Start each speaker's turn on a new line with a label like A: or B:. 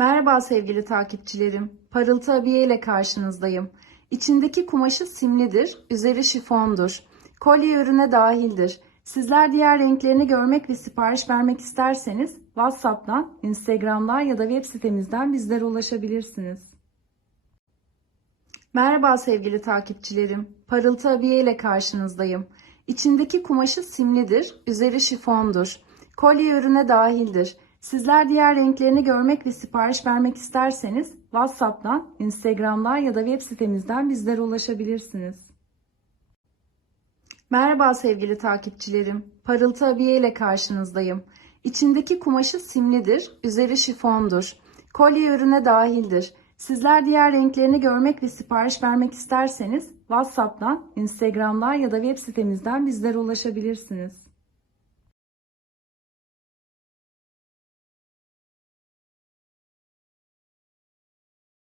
A: Merhaba sevgili takipçilerim. Parıltı abiye ile karşınızdayım. İçindeki kumaşı simlidir, üzeri şifondur. Kolye ürüne dahildir. Sizler diğer renklerini görmek ve sipariş vermek isterseniz WhatsApp'tan, Instagram'dan ya da web sitemizden bizlere ulaşabilirsiniz. Merhaba sevgili takipçilerim. Parıltı abiye ile karşınızdayım. İçindeki kumaşı simlidir, üzeri şifondur. Kolye ürüne dahildir. Sizler diğer renklerini görmek ve sipariş vermek isterseniz WhatsApp'tan, Instagram'dan ya da web sitemizden bizlere ulaşabilirsiniz. Merhaba sevgili takipçilerim. Parıltı abiye ile karşınızdayım. İçindeki kumaşı simlidir, üzeri şifondur. Kolye ürüne dahildir. Sizler diğer renklerini görmek ve sipariş vermek isterseniz WhatsApp'tan, Instagram'dan ya da web sitemizden bizlere ulaşabilirsiniz.